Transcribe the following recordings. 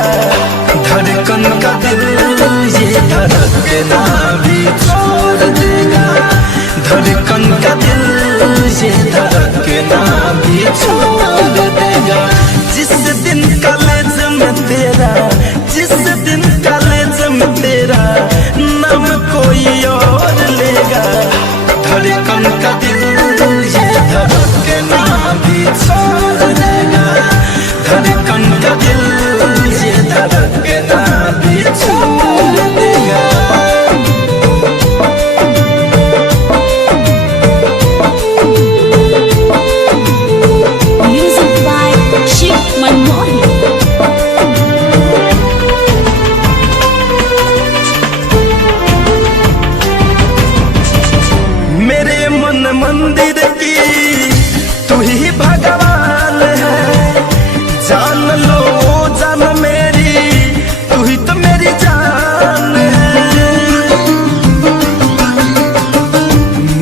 लेगा, धड़कन का दिल ये धड़कना भी छोड़ देगा, धड़कन का दिल ये धड़कना भी छोड़ देगा। जिस दिन कॉलेज में तेरा, जिस दिन कॉलेज में तेरा नाम कोई और लेगा, धड़कन का दिल ये धड़कना भी छोड़ देगा, धड़कन का दिल ये धड़कना भी छोड़ देगा। Music by Shiv Manmohan. मेरे मन मंदिर की तू ही भगवान है, जान लो जान मेरी, तू ही तो मेरी जान है।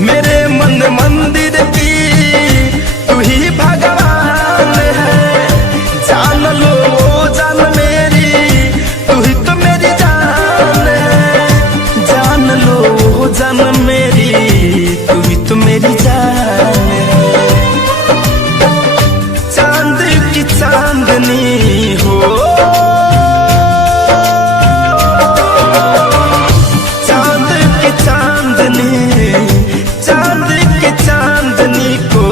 मेरे मन मंदिर की तू ही भगवान है, जान लो जान मेरी, तू ही तो मेरी जान है। जान लो जान मेरी, तू ही तो मेरी जान है। चांद की चांदनी हो, चांद की चांदनी, चांद की चांदनी को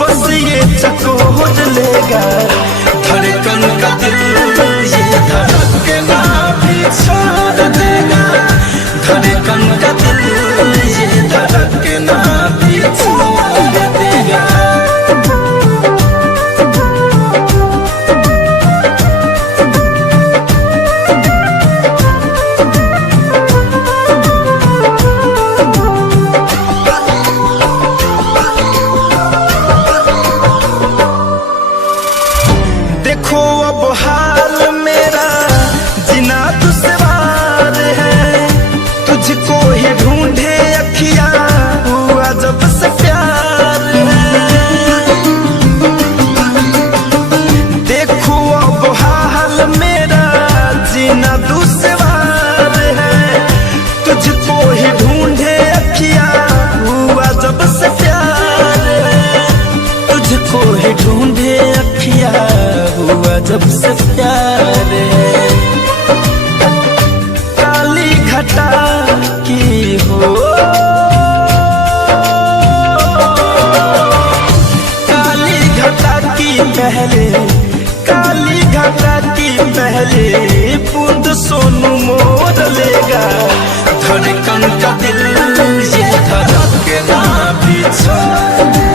बस ये चकोर लेगा, धड़कन का दिल ये धड़कना भी छोड़ देगा, धड़कन का दिल ये धड़कना भी छोड़ देगा। देखो अब हाल मेरा जीना दुश्वार है, तुझको ही ढूंढे अखियां हुआ जब से प्यार है। देखो अब हाल मेरा जीना दुश्वार है, तुझको ही ढूंढे अखियां हुआ जब से प्यार है, तुझको ही ढूंढे अखियां हुआ जब से प्यार है। काली घटा की हो, काली घटा की पहले, काली घटा की पहले बूंद सोनू मोर लेगा, धड़कन का दिल ये धड़कना भी छोड़